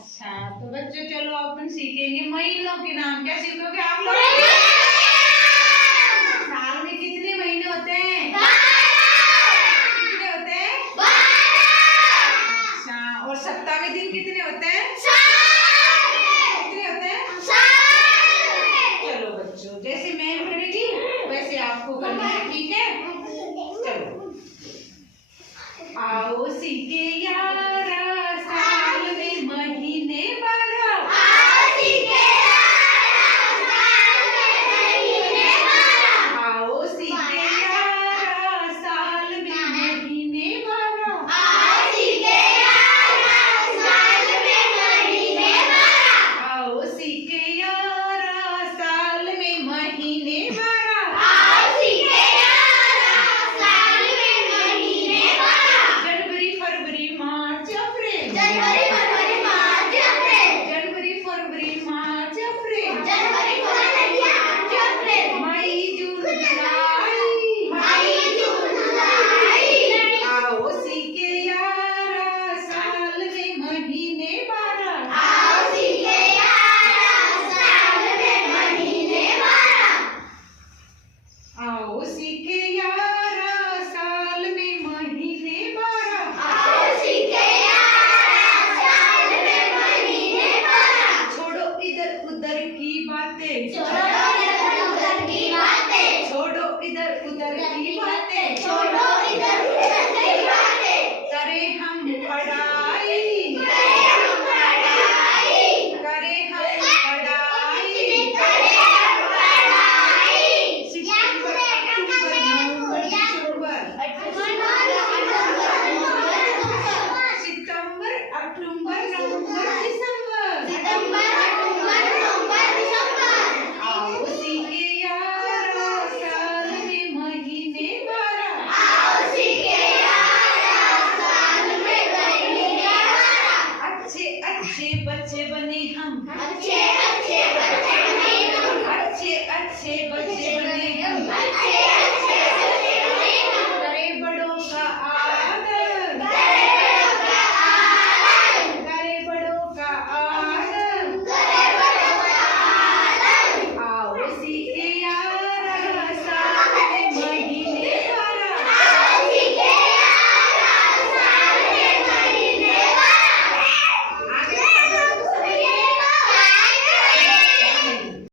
अच्छा तो बच्चों चलो अपन सीखेंगे महीनों के नाम। क्या सीखोगे आप लोग? साल में कितने महीने होते हैं? कितने होते हैं? अच्छा और सप्ताह में दिन कितने होते हैं?